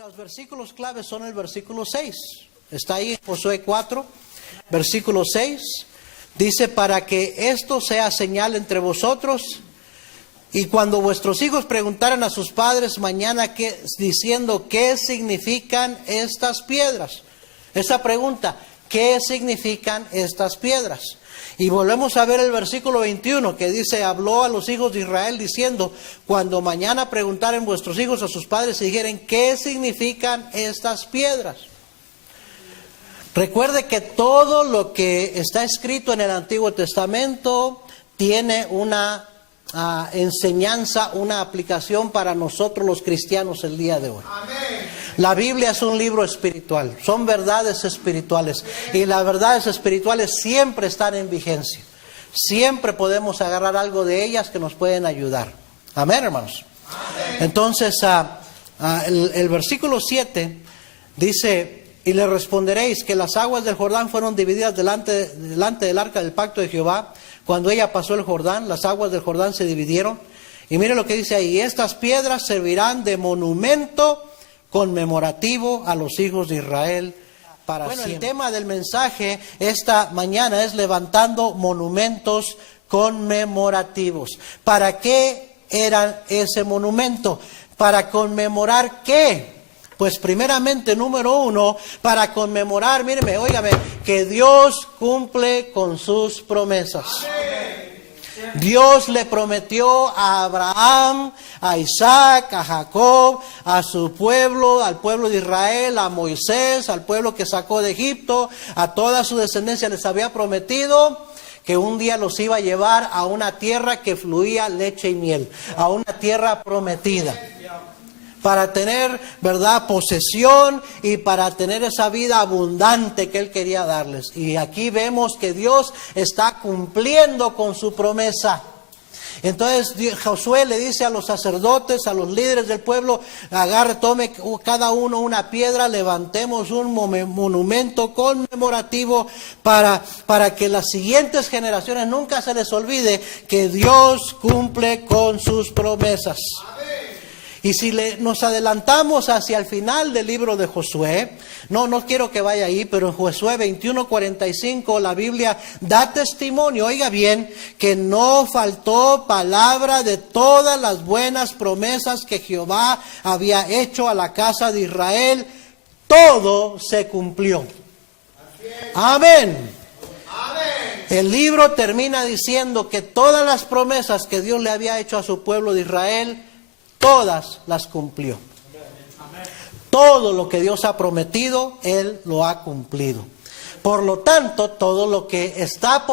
los versículos claves son el versículo 6. Está ahí en Josué 4, versículo 6. Dice, para que esto sea señal entre vosotros, y cuando vuestros hijos preguntaran a sus padres mañana diciendo, ¿qué significan estas piedras? Esa pregunta, ¿qué significan estas piedras? Y volvemos a ver el versículo 21 que dice, habló a los hijos de Israel diciendo, cuando mañana preguntaren vuestros hijos a sus padres y dijeren, ¿qué significan estas piedras? Recuerde que todo lo que está escrito en el Antiguo Testamento tiene una enseñanza, una aplicación para nosotros los cristianos el día de hoy. Amén. La Biblia es un libro espiritual, son verdades espirituales y las verdades espirituales siempre están en vigencia. Siempre podemos agarrar algo de ellas que nos pueden ayudar. Amén, hermanos. Amén. Entonces, el versículo 7 dice, y le responderéis que las aguas del Jordán fueron divididas delante del arca del pacto de Jehová. Cuando ella pasó el Jordán, las aguas del Jordán se dividieron. Y mire lo que dice ahí, estas piedras servirán de monumento conmemorativo a los hijos de Israel para siempre. El tema del mensaje esta mañana es levantando monumentos conmemorativos. ¿Para qué era ese monumento? ¿Para conmemorar qué? Pues primeramente, número uno, para conmemorar, míreme, óigame, que Dios cumple con sus promesas. Dios le prometió a Abraham, a Isaac, a Jacob, a su pueblo, al pueblo de Israel, a Moisés, al pueblo que sacó de Egipto, a toda su descendencia les había prometido que un día los iba a llevar a una tierra que fluía leche y miel, a una tierra prometida. Para tener, ¿verdad?, posesión y para tener esa vida abundante que Él quería darles. Y aquí vemos que Dios está cumpliendo con su promesa. Entonces Josué le dice a los sacerdotes, a los líderes del pueblo, tome cada uno una piedra, levantemos un monumento conmemorativo para que las siguientes generaciones nunca se les olvide que Dios cumple con sus promesas. Y si nos adelantamos hacia el final del libro de Josué, no quiero que vaya ahí, pero en Josué 21:45 la Biblia da testimonio, oiga bien, que no faltó palabra de todas las buenas promesas que Jehová había hecho a la casa de Israel, todo se cumplió. Amén. El libro termina diciendo que todas las promesas que Dios le había hecho a su pueblo de Israel, todas las cumplió. Todo lo que Dios ha prometido, Él lo ha cumplido. Por lo tanto, todo lo que está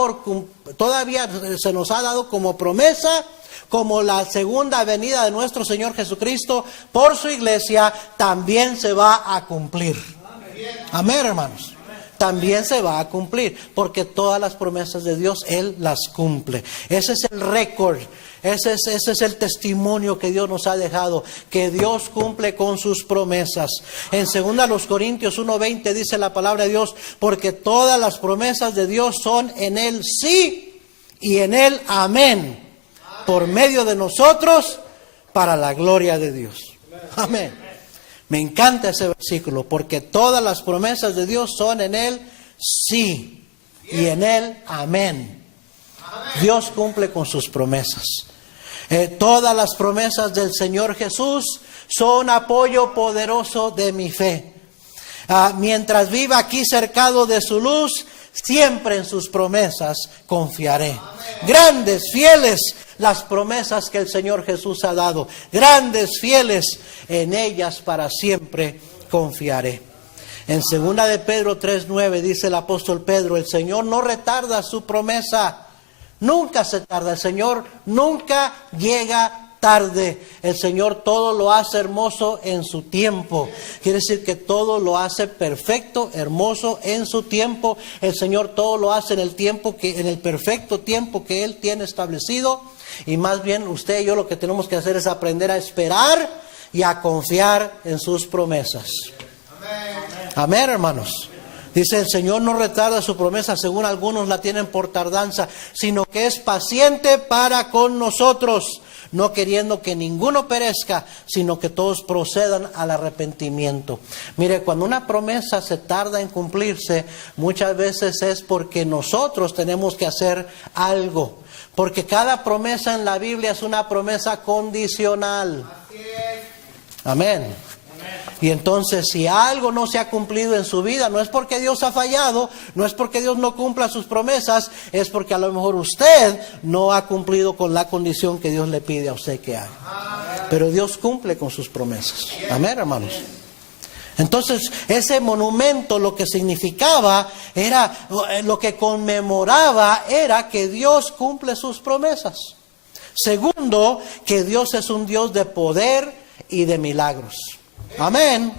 todavía se nos ha dado como promesa, como la segunda venida de nuestro Señor Jesucristo por su iglesia, también se va a cumplir. Amén, hermanos. También se va a cumplir, porque todas las promesas de Dios, Él las cumple. Ese es el récord, ese es el testimonio que Dios nos ha dejado, que Dios cumple con sus promesas. En 2 Corintios 1:20 dice la palabra de Dios, porque todas las promesas de Dios son en Él sí y en Él amén, por medio de nosotros, para la gloria de Dios. Amén. Me encanta ese versículo, porque todas las promesas de Dios son en Él sí y en Él amén. Dios cumple con sus promesas. Todas las promesas del Señor Jesús son apoyo poderoso de mi fe. Mientras viva aquí cercado de su luz, siempre en sus promesas confiaré. Grandes, fieles las promesas que el Señor Jesús ha dado. Grandes, fieles, en ellas para siempre confiaré. En 2 de Pedro 3:9 dice el apóstol Pedro, el Señor no retarda su promesa. Nunca se tarda. El Señor nunca llega tarde. El Señor todo lo hace hermoso en su tiempo. Quiere decir que todo lo hace perfecto, hermoso en su tiempo. El Señor todo lo hace en el perfecto tiempo que Él tiene establecido. Y más bien usted y yo lo que tenemos que hacer es aprender a esperar y a confiar en sus promesas. Amén, hermanos. Dice, el Señor no retarda su promesa, según algunos la tienen por tardanza, sino que es paciente para con nosotros, no queriendo que ninguno perezca, sino que todos procedan al arrepentimiento. Mire, cuando una promesa se tarda en cumplirse, muchas veces es porque nosotros tenemos que hacer algo. Porque cada promesa en la Biblia es una promesa condicional. Amén. Y entonces, si algo no se ha cumplido en su vida, no es porque Dios ha fallado, no es porque Dios no cumpla sus promesas, es porque a lo mejor usted no ha cumplido con la condición que Dios le pide a usted que haga. Pero Dios cumple con sus promesas. Amén, hermanos. Entonces, ese monumento lo que significaba era, lo que conmemoraba era que Dios cumple sus promesas. Segundo, que Dios es un Dios de poder y de milagros. Amén.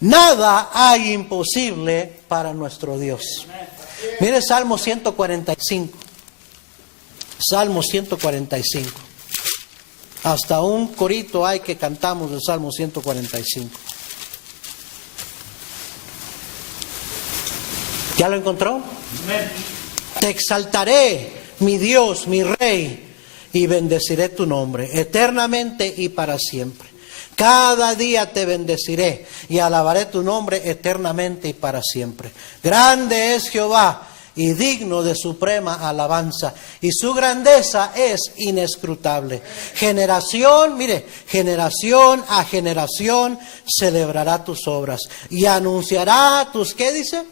Nada hay imposible para nuestro Dios. Mire Salmo 145. Salmo 145. Hasta un corito hay que cantamos del Salmo 145. ¿Ya lo encontró? Te exaltaré, mi Dios, mi Rey, y bendeciré tu nombre eternamente y para siempre. Cada día te bendeciré y alabaré tu nombre eternamente y para siempre. Grande es Jehová y digno de suprema alabanza, y su grandeza es inescrutable. Generación, mire, generación a generación celebrará tus obras y anunciará tus, ¿qué dice?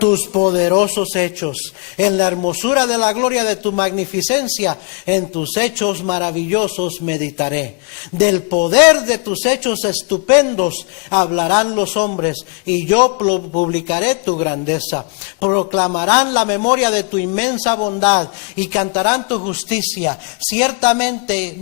Tus poderosos hechos. En la hermosura de la gloria de tu magnificencia, en tus hechos maravillosos meditaré. Del poder de tus hechos estupendos hablarán los hombres, y yo publicaré tu grandeza. Proclamarán la memoria de tu inmensa bondad y cantarán tu justicia. Ciertamente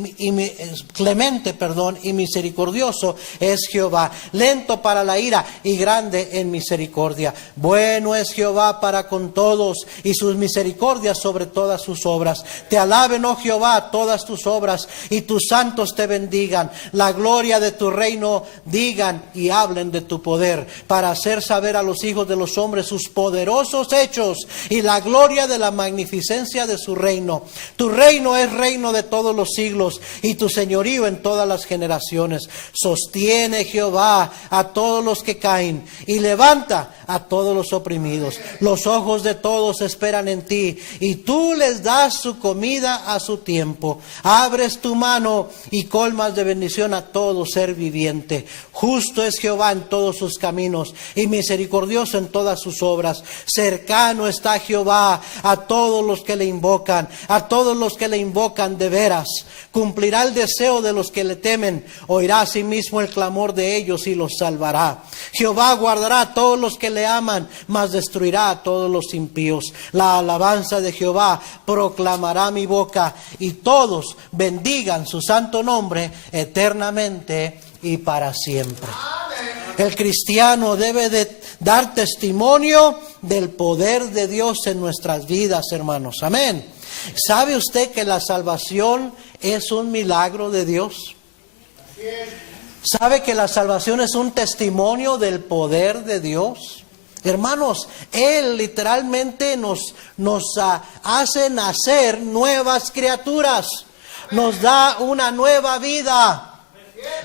clemente, y misericordioso es Jehová, lento para la ira y grande en misericordia. Bueno es Jehová para con todos, y sus misericordias sobre todas sus obras. Te alaben, oh Jehová, todas tus obras, y tus santos te bendigan. La gloria de tu reino digan y hablen de tu poder, para hacer saber a los hijos de los hombres sus poderosos hechos y la gloria de la magnificencia de su reino. Tu reino es reino de todos los siglos, y tu señorío en todas las generaciones. Sostiene Jehová a todos los que caen, y levanta a todos los oprimidos. Los ojos de todos esperan en ti, y tú les das su comida a su tiempo. Abres tu mano y colmas de bendición a todo ser viviente. Justo es Jehová en todos sus caminos, y misericordioso en todas sus obras. Cercano está Jehová a todos los que le invocan, a todos los que le invocan de veras. Cumplirá el deseo de los que le temen, oirá asimismo el clamor de ellos y los salvará. Jehová guardará a todos los que le aman, mas destruirá a todos los impíos. La alabanza de Jehová proclamará mi boca, y todos bendigan su santo nombre eternamente y para siempre. El cristiano debe de dar testimonio del poder de Dios en nuestras vidas, hermanos. Amén. ¿Sabe usted que la salvación es un milagro de Dios? ¿Sabe que la salvación es un testimonio del poder de Dios? Hermanos, Él literalmente nos hace nacer nuevas criaturas, nos da una nueva vida,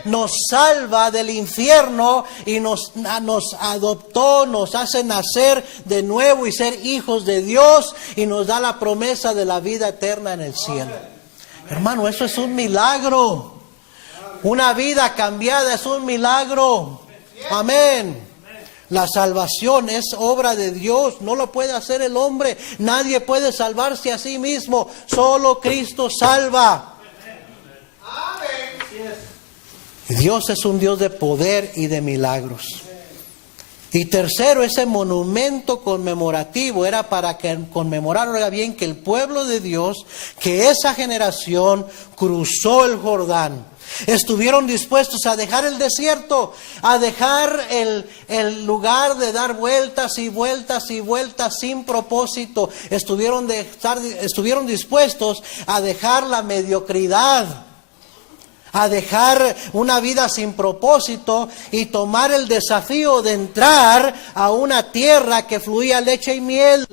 nos salva del infierno y nos adoptó, nos hace nacer de nuevo y ser hijos de Dios, y nos da la promesa de la vida eterna en el cielo. Hermano, eso es un milagro. Una vida cambiada es un milagro. Amén. La salvación es obra de Dios, no lo puede hacer el hombre. Nadie puede salvarse a sí mismo, solo Cristo salva. Y Dios es un Dios de poder y de milagros. Y tercero, ese monumento conmemorativo era para que conmemorar, oiga bien, que el pueblo de Dios, que esa generación cruzó el Jordán. Estuvieron dispuestos a dejar el desierto, a dejar el lugar de dar vueltas y vueltas y vueltas sin propósito. Estuvieron dispuestos a dejar la mediocridad, a dejar una vida sin propósito y tomar el desafío de entrar a una tierra que fluía leche y miel.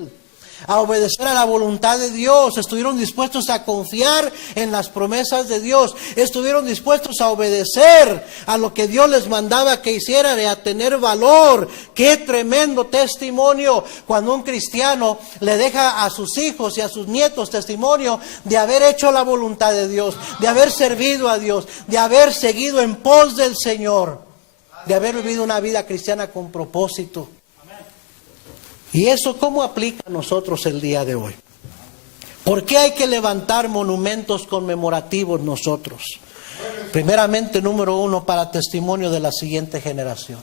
a obedecer a la voluntad de Dios, estuvieron dispuestos a confiar en las promesas de Dios, estuvieron dispuestos a obedecer a lo que Dios les mandaba que hicieran y a tener valor. Qué tremendo testimonio cuando un cristiano le deja a sus hijos y a sus nietos testimonio de haber hecho la voluntad de Dios, de haber servido a Dios, de haber seguido en pos del Señor, de haber vivido una vida cristiana con propósito. ¿Y eso cómo aplica a nosotros el día de hoy? ¿Por qué hay que levantar monumentos conmemorativos nosotros? Primeramente, número uno, para testimonio de la siguiente generación.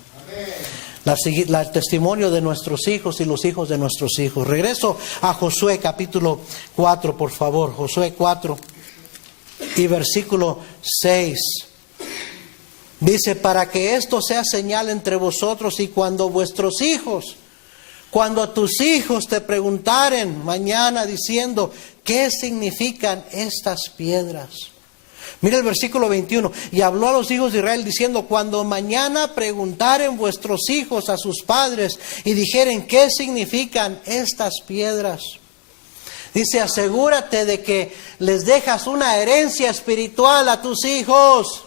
El testimonio de nuestros hijos y los hijos de nuestros hijos. Regreso a Josué capítulo 4, por favor. Josué 4 y versículo 6. Dice, para que esto sea señal entre vosotros y cuando vuestros hijos... Cuando tus hijos te preguntaren mañana diciendo, ¿qué significan estas piedras? Mira el versículo 21. Y habló a los hijos de Israel diciendo, cuando mañana preguntaren vuestros hijos a sus padres y dijeren, ¿qué significan estas piedras? Dice, asegúrate de que les dejas una herencia espiritual a tus hijos.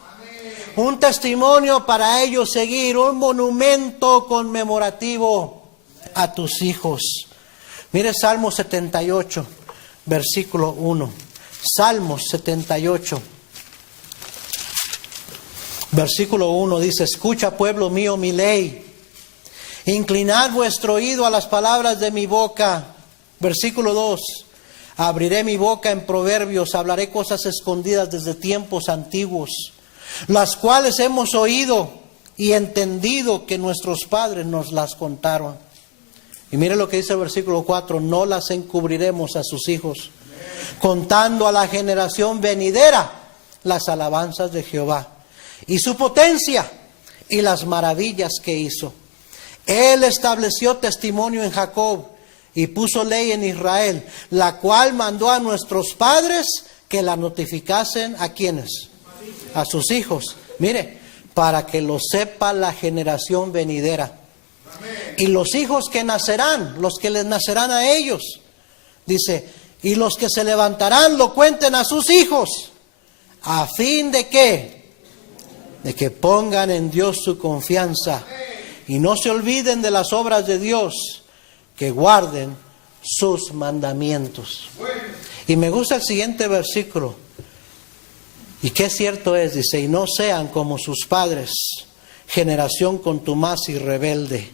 Un testimonio para ellos seguir, un monumento conmemorativo a tus hijos. Mire Salmo 78, versículo 1. Salmos 78, versículo 1 dice, escucha pueblo mío mi ley, inclinad vuestro oído a las palabras de mi boca. Versículo 2, abriré mi boca en proverbios, hablaré cosas escondidas desde tiempos antiguos, las cuales hemos oído y entendido que nuestros padres nos las contaron. Y mire lo que dice el versículo 4, no las encubriremos a sus hijos, contando a la generación venidera las alabanzas de Jehová y su potencia y las maravillas que hizo. Él estableció testimonio en Jacob y puso ley en Israel, la cual mandó a nuestros padres que la notificasen ¿a quiénes? A sus hijos. Mire, para que lo sepa la generación venidera. Y los hijos que nacerán, los que les nacerán a ellos, dice, y los que se levantarán lo cuenten a sus hijos, a fin de que, pongan en Dios su confianza y no se olviden de las obras de Dios, que guarden sus mandamientos. Y me gusta el siguiente versículo, y qué cierto es, dice, y no sean como sus padres, generación contumaz y rebelde,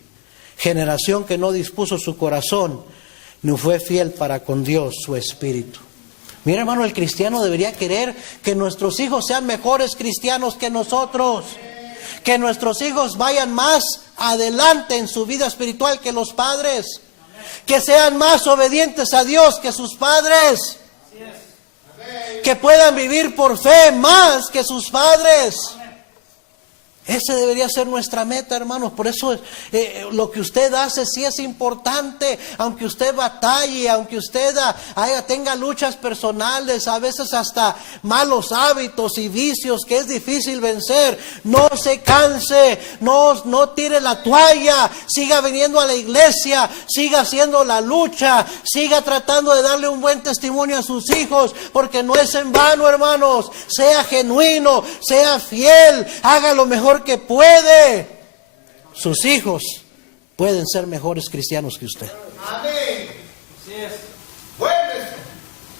generación que no dispuso su corazón, ni fue fiel para con Dios su espíritu. Mira, hermano, el cristiano debería querer que nuestros hijos sean mejores cristianos que nosotros. Que nuestros hijos vayan más adelante en su vida espiritual que los padres. Que sean más obedientes a Dios que sus padres. Que puedan vivir por fe más que sus padres. Ese debería ser nuestra meta, hermanos. Por eso lo que usted hace sí es importante. Aunque usted batalle, aunque usted tenga luchas personales, a veces hasta malos hábitos y vicios que es difícil vencer. No se canse, no tire la toalla. Siga viniendo a la iglesia, siga haciendo la lucha, siga tratando de darle un buen testimonio a sus hijos. Porque no es en vano, hermanos. Sea genuino, sea fiel, haga lo mejor que puede. Sus hijos pueden ser mejores cristianos que usted. Amén.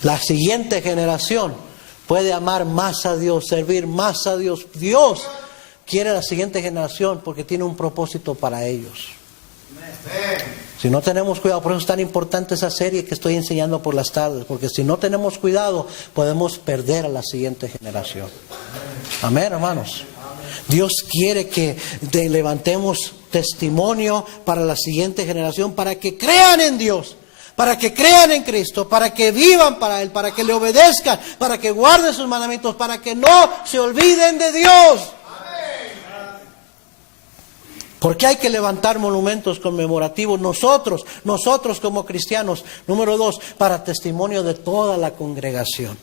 La siguiente generación puede amar más a Dios, servir más a Dios. Dios quiere la siguiente generación porque tiene un propósito para ellos. Si no tenemos cuidado, por eso es tan importante esa serie que estoy enseñando por las tardes, porque si no tenemos cuidado podemos perder a la siguiente generación. Amén, hermanos. Dios quiere que levantemos testimonio para la siguiente generación, para que crean en Dios, para que crean en Cristo, para que vivan para Él, para que le obedezcan, para que guarden sus mandamientos, para que no se olviden de Dios. ¿Por qué hay que levantar monumentos conmemorativos? Nosotros como cristianos. Número 2, para testimonio de toda la congregación.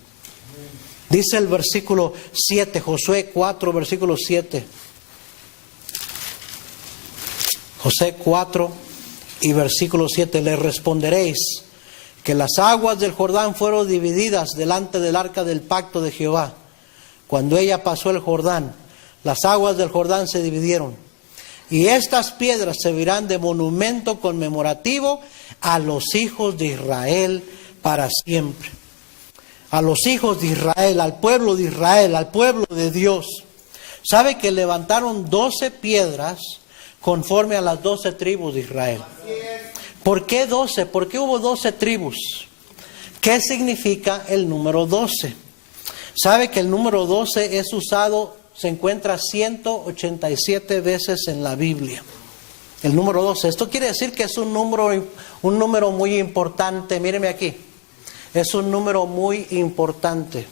Dice el versículo 7, Josué 4, versículo 7. Josué 4 y versículo 7. Les responderéis, que las aguas del Jordán fueron divididas delante del arca del pacto de Jehová. Cuando ella pasó el Jordán, las aguas del Jordán se dividieron. Y estas piedras servirán de monumento conmemorativo a los hijos de Israel para siempre. A los hijos de Israel, al pueblo de Israel, al pueblo de Dios. ¿Sabe que levantaron 12 piedras conforme a las 12 tribus de Israel? ¿Por qué 12? ¿Por qué hubo 12 tribus? ¿Qué significa el número 12? ¿Sabe que el número 12 es usado, se encuentra 187 veces en la Biblia? El número 12. Esto quiere decir que es un número muy importante. Míreme aquí. Es un número muy importante.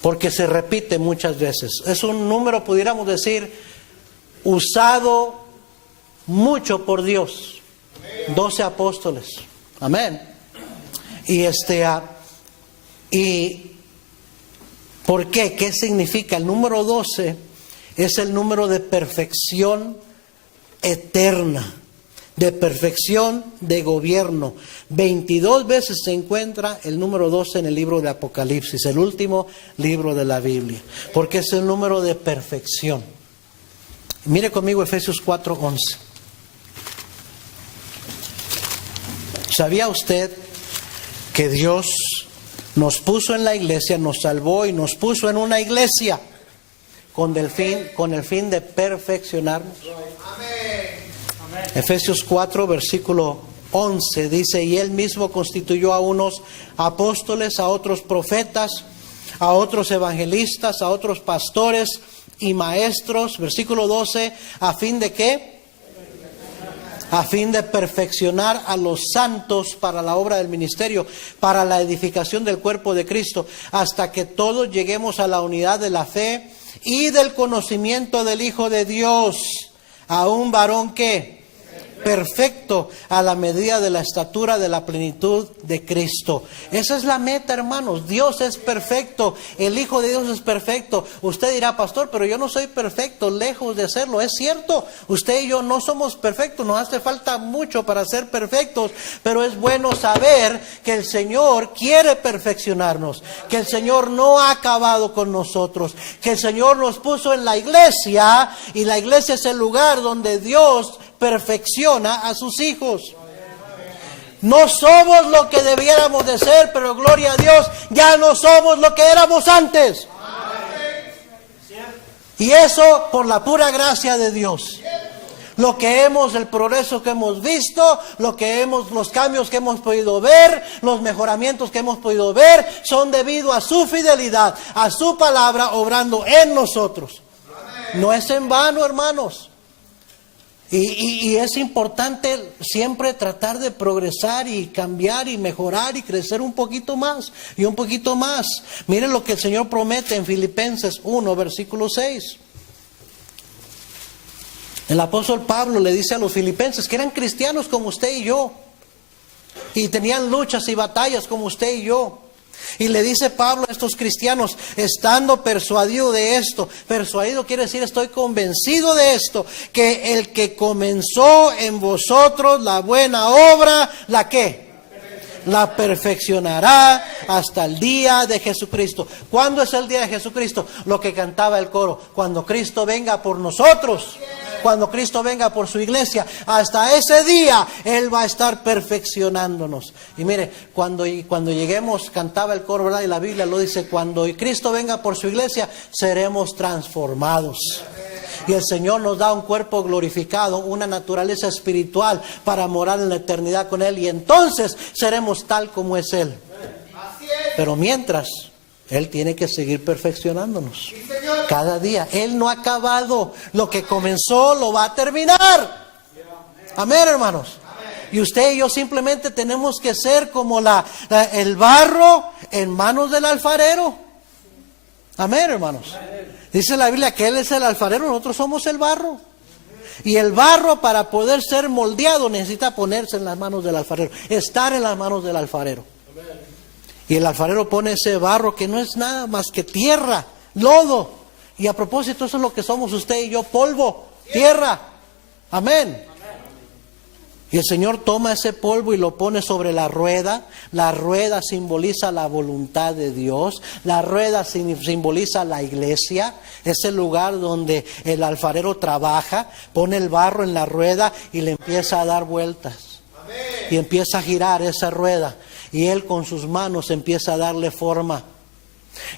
Porque se repite muchas veces. Es un número, pudiéramos decir, usado mucho por Dios. 12 apóstoles. Amén. Y ¿por qué? ¿Qué significa? El número 12 es el número de perfección eterna, de perfección de gobierno. 22 veces se encuentra el número 12 en el libro de Apocalipsis, el último libro de la Biblia, porque es el número de perfección. Mire conmigo Efesios 4:11. ¿Sabía usted que Dios nos puso en la iglesia, nos salvó y nos puso en una iglesia con el fin de perfeccionarnos? Efesios 4, versículo 11 dice: y Él mismo constituyó a unos apóstoles, a otros profetas, a otros evangelistas, a otros pastores y maestros. Versículo 12, ¿a fin de qué? A fin de perfeccionar a los santos para la obra del ministerio, para la edificación del cuerpo de Cristo, hasta que todos lleguemos a la unidad de la fe y del conocimiento del Hijo de Dios, a un varón que perfecto, a la medida de la estatura de la plenitud de Cristo. Esa es la meta, hermanos. Dios es perfecto, el Hijo de Dios es perfecto. Usted dirá: pastor, pero yo no soy perfecto, lejos de serlo. Es cierto, usted y yo no somos perfectos, nos hace falta mucho para ser perfectos, pero es bueno saber que el Señor quiere perfeccionarnos, que el Señor no ha acabado con nosotros, que el Señor nos puso en la iglesia, y la iglesia es el lugar donde Dios perfecciona a sus hijos. No somos lo que debiéramos de ser, pero gloria a Dios, ya no somos lo que éramos antes. Y eso por la pura gracia de Dios. El progreso que hemos visto, los cambios que hemos podido ver, los mejoramientos que hemos podido ver, son debido a su fidelidad, a su palabra obrando en nosotros. No es en vano, hermanos. Y es importante siempre tratar de progresar y cambiar y mejorar y crecer un poquito más y un poquito más. Miren lo que el Señor promete en Filipenses 1, versículo 6. El apóstol Pablo le dice a los filipenses, que eran cristianos como usted y yo, y tenían luchas y batallas como usted y yo. Y le dice Pablo a estos cristianos: estando persuadido de esto. Persuadido quiere decir estoy convencido de esto, que el que comenzó en vosotros la buena obra, ¿la qué? La perfeccionará hasta el día de Jesucristo. ¿Cuándo es el día de Jesucristo? Lo que cantaba el coro: cuando Cristo venga por nosotros, cuando Cristo venga por su iglesia, hasta ese día Él va a estar perfeccionándonos. Y mire, cuando lleguemos, cantaba el coro, ¿verdad? Y la Biblia lo dice: cuando Cristo venga por su iglesia, seremos transformados. Y el Señor nos da un cuerpo glorificado, una naturaleza espiritual para morar en la eternidad con Él. Y entonces seremos tal como es Él. Pero mientras, Él tiene que seguir perfeccionándonos cada día. Él no ha acabado. Lo que comenzó lo va a terminar. Amén, hermanos. Y usted y yo simplemente tenemos que ser como el barro en manos del alfarero. Amén, hermanos. Dice la Biblia que Él es el alfarero, nosotros somos el barro. Y el barro, para poder ser moldeado, necesita ponerse en las manos del alfarero, estar en las manos del alfarero. Y el alfarero pone ese barro que no es nada más que tierra, lodo. Y a propósito, eso es lo que somos usted y yo: polvo, tierra. Amén. Y el Señor toma ese polvo y lo pone sobre la rueda. La rueda simboliza la voluntad de Dios. La rueda simboliza la iglesia. Es el lugar donde el alfarero trabaja, pone el barro en la rueda y le empieza a dar vueltas. Y empieza a girar esa rueda. Y Él con sus manos empieza a darle forma.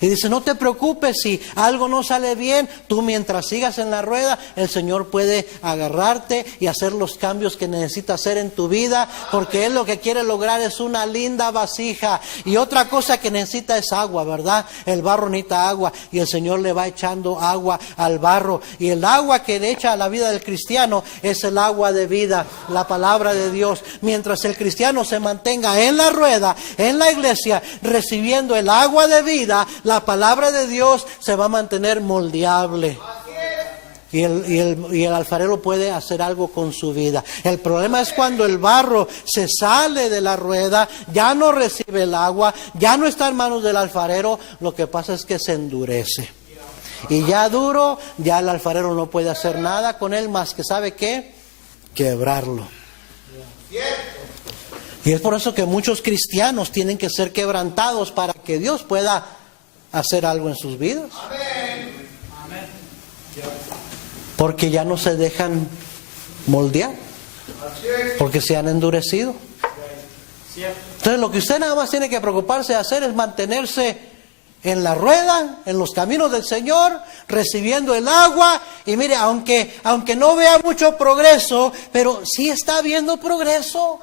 Y dice, no te preocupes si algo no sale bien, tú mientras sigas en la rueda, el Señor puede agarrarte y hacer los cambios que necesita hacer en tu vida, porque Él lo que quiere lograr es una linda vasija. Y otra cosa que necesita es agua, ¿verdad? El barro necesita agua y el Señor le va echando agua al barro. Y el agua que le echa a la vida del cristiano es el agua de vida, la palabra de Dios. Mientras el cristiano se mantenga en la rueda, en la iglesia, recibiendo el agua de vida, la palabra de Dios se va a mantener moldeable. Y el alfarero puede hacer algo con su vida. El problema es cuando el barro se sale de la rueda, ya no recibe el agua, ya no está en manos del alfarero. Lo que pasa es que se endurece. Y ya duro, ya el alfarero no puede hacer nada con él más que, ¿sabe qué? Quebrarlo. Y es por eso que muchos cristianos tienen que ser quebrantados para que Dios pueda hacer algo en sus vidas. Porque ya no se dejan moldear, porque se han endurecido. Entonces lo que usted nada más tiene que preocuparse de hacer es mantenerse en la rueda, en los caminos del Señor, recibiendo el agua. Y mire, aunque no vea mucho progreso, pero sí está habiendo progreso.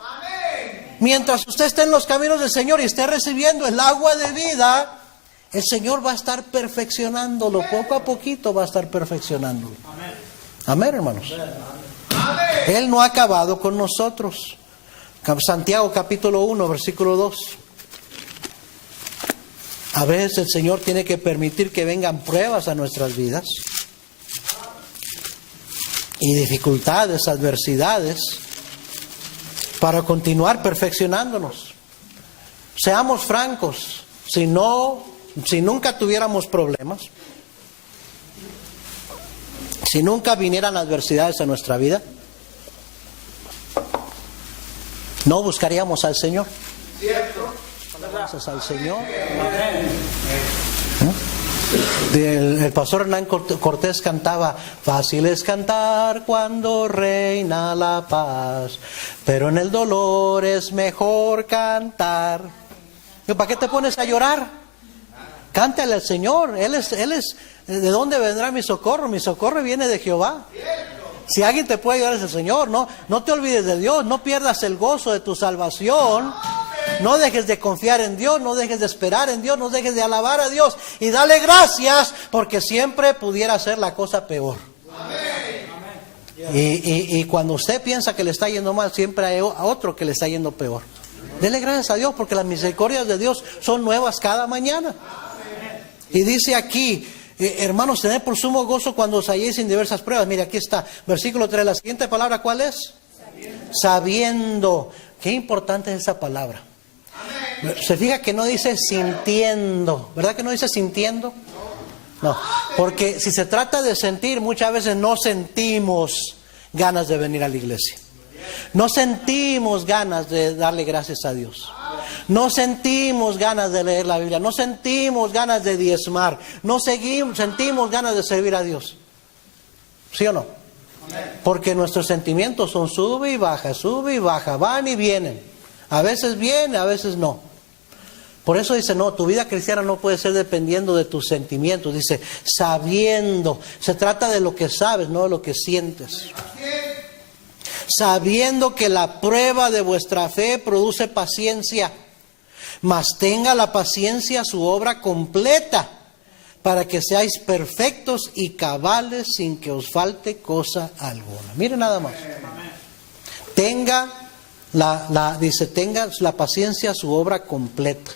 Mientras usted esté en los caminos del Señor y esté recibiendo el agua de vida, el Señor va a estar perfeccionándolo, poco a poquito va a estar perfeccionándolo. Amén, hermanos. Él no ha acabado con nosotros. Santiago capítulo 1, versículo 2. A veces el Señor tiene que permitir que vengan pruebas a nuestras vidas y dificultades, adversidades, para continuar perfeccionándonos. Seamos francos, si nunca tuviéramos problemas, si nunca vinieran adversidades a nuestra vida, no buscaríamos al Señor. Gracias al Señor. El pastor Hernán Cortés cantaba: fácil es cantar cuando reina la paz, pero en el dolor es mejor cantar. ¿Para qué te pones a llorar? Cántale al Señor. Él es, ¿de dónde vendrá mi socorro? Mi socorro viene de Jehová. Si alguien te puede ayudar es el Señor. No te olvides de Dios, no pierdas el gozo de tu salvación. No dejes de confiar en Dios, no dejes de esperar en Dios, no dejes de alabar a Dios y dale gracias, porque siempre pudiera ser la cosa peor. Y cuando usted piensa que le está yendo mal, siempre hay otro que le está yendo peor. Dele gracias a Dios, porque las misericordias de Dios son nuevas cada mañana. Y dice aquí, hermanos, tened por sumo gozo cuando os halléis en diversas pruebas. Mire, aquí está, versículo 3, la siguiente palabra, ¿cuál es? Sabiendo. Qué importante es esa palabra. Se fija que no dice sintiendo, ¿verdad que no dice sintiendo? No, porque si se trata de sentir, muchas veces no sentimos ganas de venir a la iglesia. No sentimos ganas de darle gracias a Dios. No sentimos ganas de leer la Biblia. No sentimos ganas de diezmar. No sentimos ganas de servir a Dios. ¿Sí o no? Porque nuestros sentimientos son sube y baja, van y vienen. A veces bien, a veces no. Por eso dice, no, tu vida cristiana no puede ser dependiendo de tus sentimientos. Dice, sabiendo. Se trata de lo que sabes, no de lo que sientes. Sabiendo que la prueba de vuestra fe produce paciencia, mas tenga la paciencia su obra completa, para que seáis perfectos y cabales sin que os falte cosa alguna. Mire nada más. Tenga la paciencia su obra completa.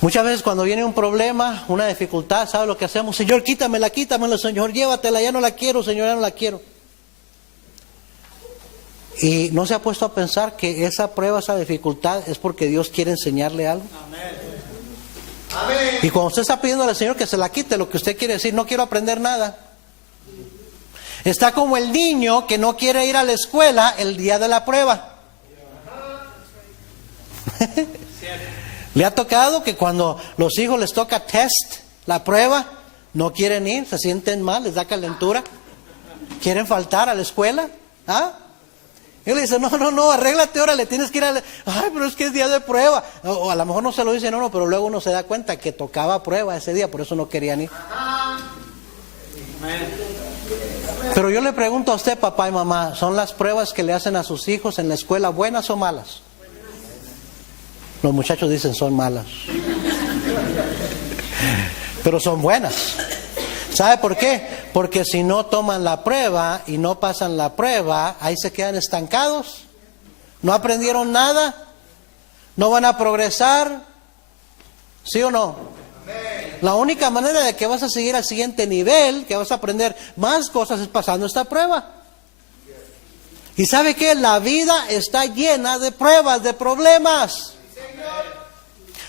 Muchas veces cuando viene un problema, una dificultad, ¿sabe lo que hacemos? Señor, quítamela, Señor, llévatela, ya no la quiero, Señor, ya no la quiero. Y no se ha puesto a pensar que esa prueba, esa dificultad es porque Dios quiere enseñarle algo. Y cuando usted está pidiendo al Señor que se la quite, lo que usted quiere decir, no quiero aprender nada. Está como el niño que no quiere ir a la escuela el día de la prueba. ¿Le ha tocado que cuando los hijos les toca test, la prueba, no quieren ir, se sienten mal, les da calentura, quieren faltar a la escuela? ¿Ah? Y le dice, no, arréglate ahora, le tienes que ir a la... Ay, pero es que es día de prueba. O a lo mejor no se lo dice, no, pero luego uno se da cuenta que tocaba prueba ese día, por eso no querían ir. Pero yo le pregunto a usted, papá y mamá, ¿son las pruebas que le hacen a sus hijos en la escuela buenas o malas? Los muchachos dicen son malas. Pero son buenas. ¿Sabe por qué? Porque si no toman la prueba y no pasan la prueba, ahí se quedan estancados. No aprendieron nada. No van a progresar. ¿Sí o no? La única manera de que vas a seguir al siguiente nivel, que vas a aprender más cosas, es pasando esta prueba. ¿Y sabe qué? La vida está llena de pruebas, de problemas.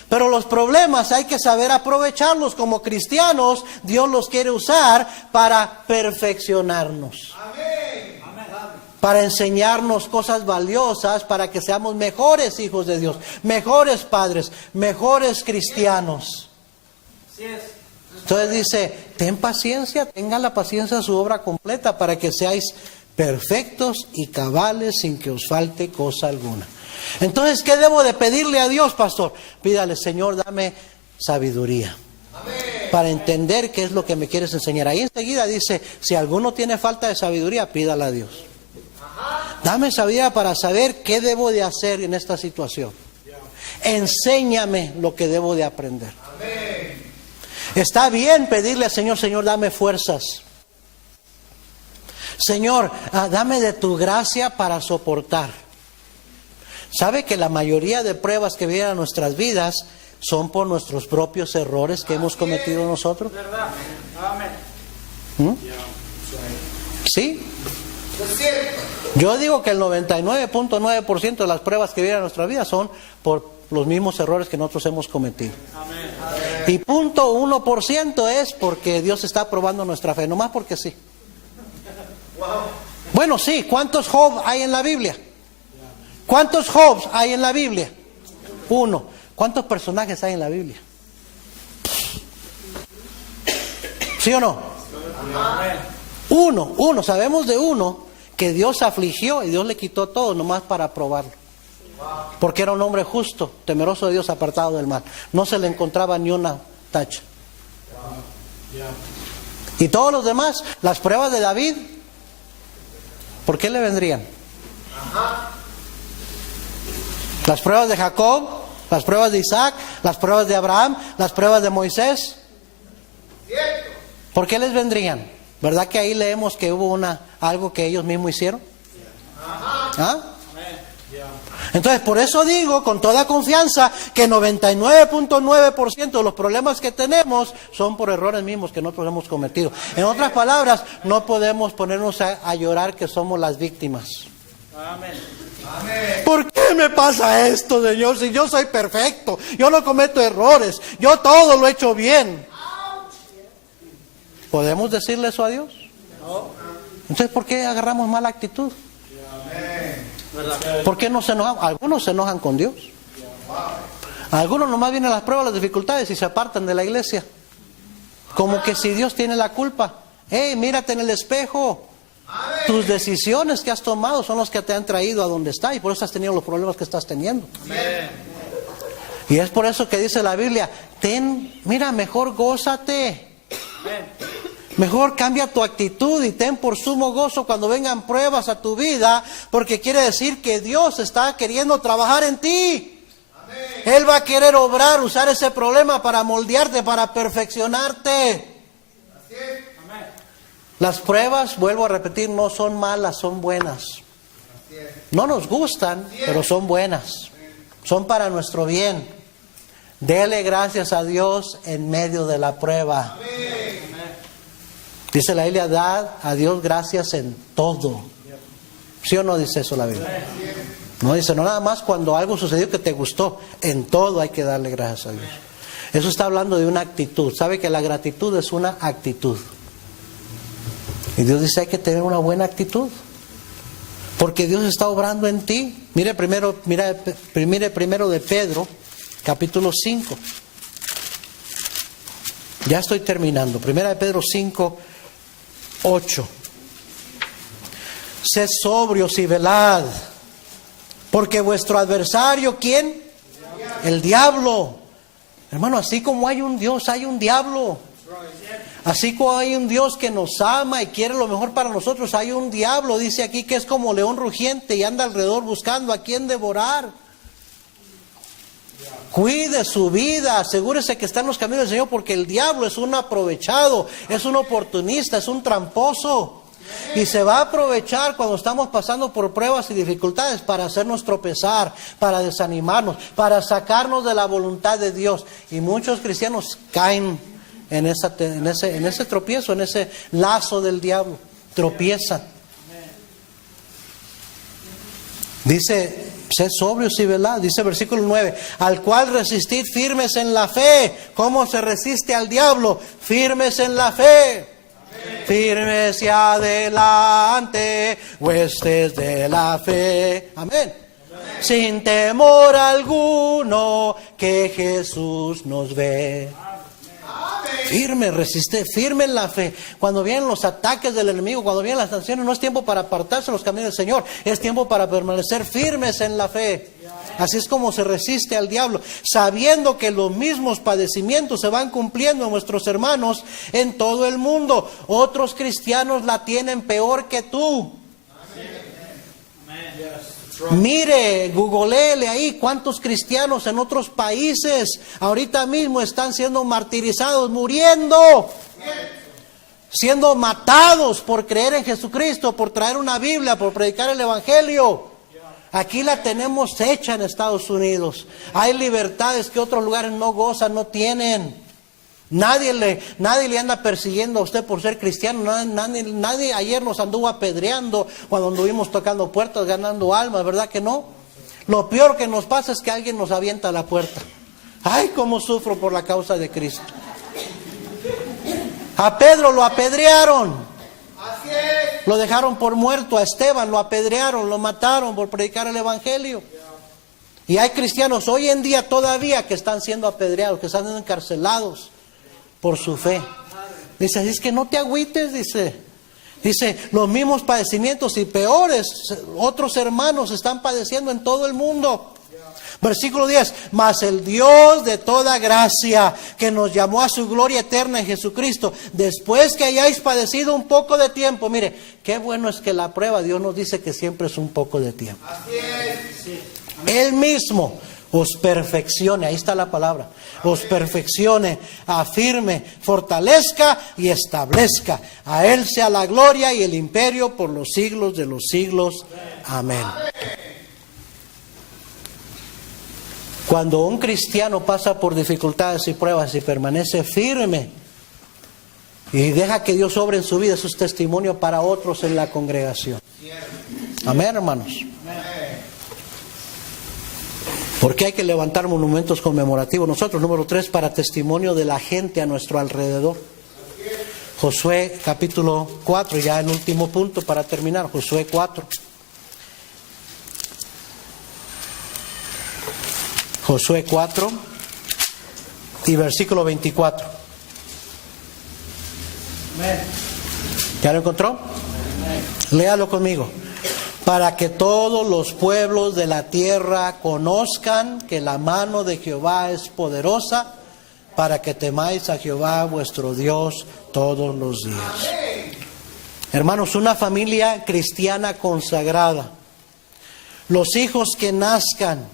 Pero los problemas hay que saber aprovecharlos. Como cristianos, Dios los quiere usar para perfeccionarnos. Para enseñarnos cosas valiosas, para que seamos mejores hijos de Dios, mejores padres, mejores cristianos. Entonces dice, ten paciencia, tenga la paciencia de su obra completa para que seáis perfectos y cabales sin que os falte cosa alguna. Entonces, ¿qué debo de pedirle a Dios, pastor? Pídale, Señor, dame sabiduría para entender qué es lo que me quieres enseñar. Ahí enseguida dice, si alguno tiene falta de sabiduría, pídale a Dios. Dame sabiduría para saber qué debo de hacer en esta situación. Enséñame lo que debo de aprender. Está bien pedirle al Señor, Señor, dame fuerzas. Señor, dame de tu gracia para soportar. ¿Sabe que la mayoría de pruebas que vienen a nuestras vidas son por nuestros propios errores que hemos cometido nosotros? ¿Sí? Yo digo que el 99.9% de las pruebas que vienen a nuestra vida son por los mismos errores que nosotros hemos cometido. Y 0.1% es porque Dios está probando nuestra fe, nomás porque sí. Bueno, sí, ¿cuántos Job hay en la Biblia? ¿Cuántos Jobs hay en la Biblia? 1. ¿Cuántos personajes hay en la Biblia? ¿Sí o no? 1. Sabemos de uno que Dios afligió y Dios le quitó todo nomás para probarlo. Porque era un hombre justo, temeroso de Dios, apartado del mal. No se le encontraba ni una tacha. Y todos los demás, las pruebas de David, ¿por qué le vendrían? Las pruebas de Jacob, las pruebas de Isaac, las pruebas de Abraham, las pruebas de Moisés. ¿Por qué les vendrían? ¿Verdad que ahí leemos que hubo algo que ellos mismos hicieron? ¿Ah? Entonces, por eso digo con toda confianza que 99.9% de los problemas que tenemos son por errores mismos que nosotros hemos cometido. En otras palabras, no podemos ponernos a llorar que somos las víctimas. ¿Por qué me pasa esto, Señor? Si yo soy perfecto, yo no cometo errores, yo todo lo he hecho bien. ¿Podemos decirle eso a Dios? Entonces, ¿por qué agarramos mala actitud? ¿Por qué no se enojan? Algunos se enojan con Dios. Algunos nomás vienen las pruebas, las dificultades y se apartan de la iglesia. Como que si Dios tiene la culpa. Hey, mírate en el espejo. Tus decisiones que has tomado son los que te han traído a donde está y por eso has tenido los problemas que estás teniendo. Y es por eso que dice la Biblia, mira, mejor gózate. Mejor cambia tu actitud y ten por sumo gozo cuando vengan pruebas a tu vida, porque quiere decir que Dios está queriendo trabajar en ti. Él va a querer obrar, usar ese problema para moldearte, para perfeccionarte. Las pruebas, vuelvo a repetir, no son malas, son buenas. No nos gustan, pero son buenas. Son para nuestro bien. Dele gracias a Dios en medio de la prueba. Dice la Biblia, dad a Dios gracias en todo. ¿Sí o no dice eso la Biblia? No dice, no nada más cuando algo sucedió que te gustó. En todo hay que darle gracias a Dios. Eso está hablando de una actitud. ¿Sabe que la gratitud es una actitud? Y Dios dice, hay que tener una buena actitud, porque Dios está obrando en ti. Mire primero de Pedro, capítulo 5. Ya estoy terminando. Primera de Pedro 5, 8. Sed sobrios y velad, porque vuestro adversario, ¿quién? El diablo. Hermano, así como hay un Dios, hay un diablo. Así como hay un Dios que nos ama y quiere lo mejor para nosotros, hay un diablo, dice aquí, que es como león rugiente y anda alrededor buscando a quien devorar. Cuide su vida, asegúrese que está en los caminos del Señor, porque el diablo es un aprovechado, es un oportunista, es un tramposo. Y se va a aprovechar cuando estamos pasando por pruebas y dificultades para hacernos tropezar, para desanimarnos, para sacarnos de la voluntad de Dios. Y muchos cristianos caen en ese tropiezo, en ese lazo del diablo. Tropiezan. Dice, sed sobrios y velad, dice versículo 9, al cual resistid firmes en la fe. ¿Cómo se resiste al diablo? Firmes en la fe. Firmes y adelante, huestes de la fe. Amén. Sin temor alguno, que Jesús nos ve. Firme, resiste, firme en la fe. Cuando vienen los ataques del enemigo, cuando vienen las sanciones, no es tiempo para apartarse de los caminos del Señor, es tiempo para permanecer firmes en la fe. Así es como se resiste al diablo, sabiendo que los mismos padecimientos se van cumpliendo en nuestros hermanos en todo el mundo. Otros cristianos la tienen peor que tú. Mire, googleele ahí cuántos cristianos en otros países ahorita mismo están siendo martirizados, muriendo, siendo matados por creer en Jesucristo, por traer una Biblia, por predicar el Evangelio. Aquí la tenemos hecha en Estados Unidos. Hay libertades que otros lugares no gozan, no tienen. Nadie le anda persiguiendo a usted por ser cristiano. Nadie ayer nos anduvo apedreando cuando anduvimos tocando puertas, ganando almas, ¿verdad que no? Lo peor que nos pasa es que alguien nos avienta a la puerta. Ay, cómo sufro por la causa de Cristo. A Pedro lo apedrearon. Lo dejaron por muerto. A Esteban lo apedrearon, lo mataron por predicar el Evangelio. Y hay cristianos hoy en día todavía que están siendo apedreados, que están siendo encarcelados por su fe. Dice, es que no te agüites, dice, los mismos padecimientos y peores otros hermanos están padeciendo en todo el mundo. Versículo 10, mas el Dios de toda gracia, que nos llamó a su gloria eterna en Jesucristo, después que hayáis padecido un poco de tiempo. Mire, qué bueno es que la prueba, Dios nos dice que siempre es un poco de tiempo. Así es. Él mismo os perfeccione, ahí está la palabra, os perfeccione, afirme, fortalezca y establezca. A Él sea la gloria y el imperio por los siglos de los siglos. Amén. Cuando un cristiano pasa por dificultades y pruebas y permanece firme y deja que Dios obre en su vida, eso es testimonio para otros en la congregación. Amén, hermanos. Porque hay que levantar monumentos conmemorativos. Nosotros, número 3, para testimonio de la gente a nuestro alrededor. Josué capítulo 4, ya el último punto para terminar. Josué 4. Josué 4 y versículo 24. ¿Ya lo encontró? Léalo conmigo. Para que todos los pueblos de la tierra conozcan que la mano de Jehová es poderosa, para que temáis a Jehová vuestro Dios todos los días. Hermanos, una familia cristiana consagrada, los hijos que nazcan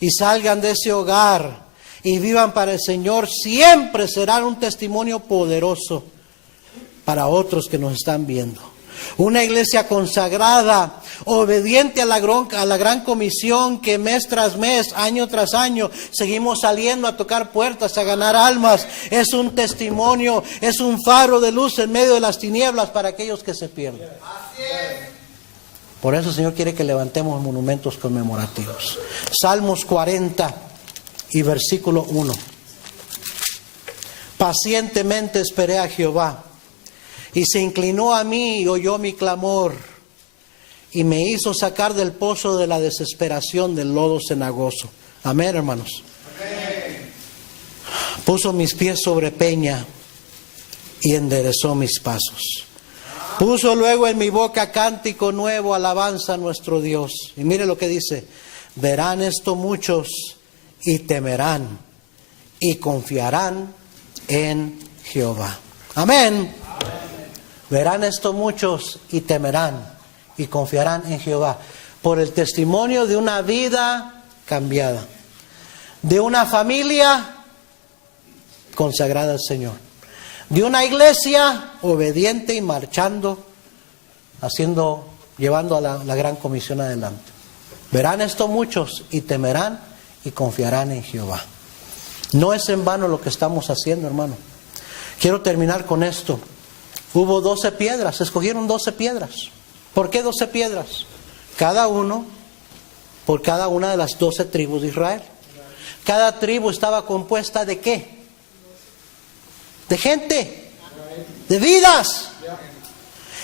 y salgan de ese hogar y vivan para el Señor, siempre serán un testimonio poderoso para otros que nos están viendo. Una iglesia consagrada, obediente a la gran comisión, que mes tras mes, año tras año, seguimos saliendo a tocar puertas, a ganar almas. Es un testimonio, es un faro de luz en medio de las tinieblas para aquellos que se pierden. Por eso el Señor quiere que levantemos monumentos conmemorativos. Salmos 40 y versículo 1. Pacientemente esperé a Jehová, y se inclinó a mí y oyó mi clamor, y me hizo sacar del pozo de la desesperación, del lodo cenagoso. Amén, hermanos. Amén. Puso mis pies sobre peña y enderezó mis pasos. Puso luego en mi boca cántico nuevo, alabanza a nuestro Dios. Y mire lo que dice: verán esto muchos y temerán y confiarán en Jehová. Amén. Verán esto muchos y temerán y confiarán en Jehová, por el testimonio de una vida cambiada, de una familia consagrada al Señor, de una iglesia obediente y marchando, llevando a la gran comisión adelante. Verán esto muchos y temerán y confiarán en Jehová. No es en vano lo que estamos haciendo, hermano. Quiero terminar con esto. Hubo 12 piedras, escogieron 12 piedras. ¿Por qué 12 piedras? Cada uno, por cada una de las 12 tribus de Israel. Cada tribu estaba compuesta ¿de qué? De gente, de vidas.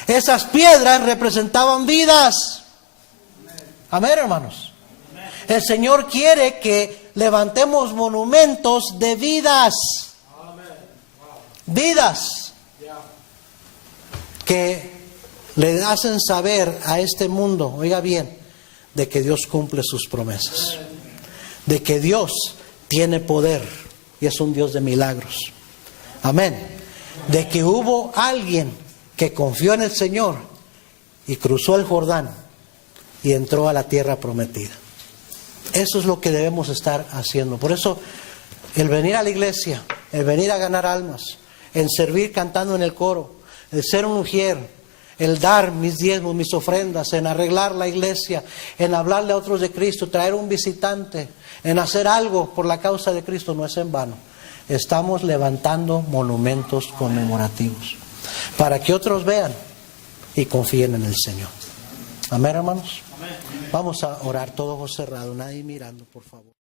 Esas piedras representaban vidas. Amén, hermanos. El Señor quiere que levantemos monumentos de vidas. Vidas que le hacen saber a este mundo, oiga bien, de que Dios cumple sus promesas, de que Dios tiene poder y es un Dios de milagros. Amén. De que hubo alguien que confió en el Señor y cruzó el Jordán y entró a la tierra prometida. Eso es lo que debemos estar haciendo. Por eso el venir a la iglesia, el venir a ganar almas, el servir cantando en el coro, el ser un ujier, el dar mis diezmos, mis ofrendas, en arreglar la iglesia, en hablarle a otros de Cristo, traer un visitante, en hacer algo por la causa de Cristo, no es en vano. Estamos levantando monumentos conmemorativos para que otros vean y confíen en el Señor. Amén, hermanos. Vamos a orar, todos ojos cerrados, nadie mirando, por favor.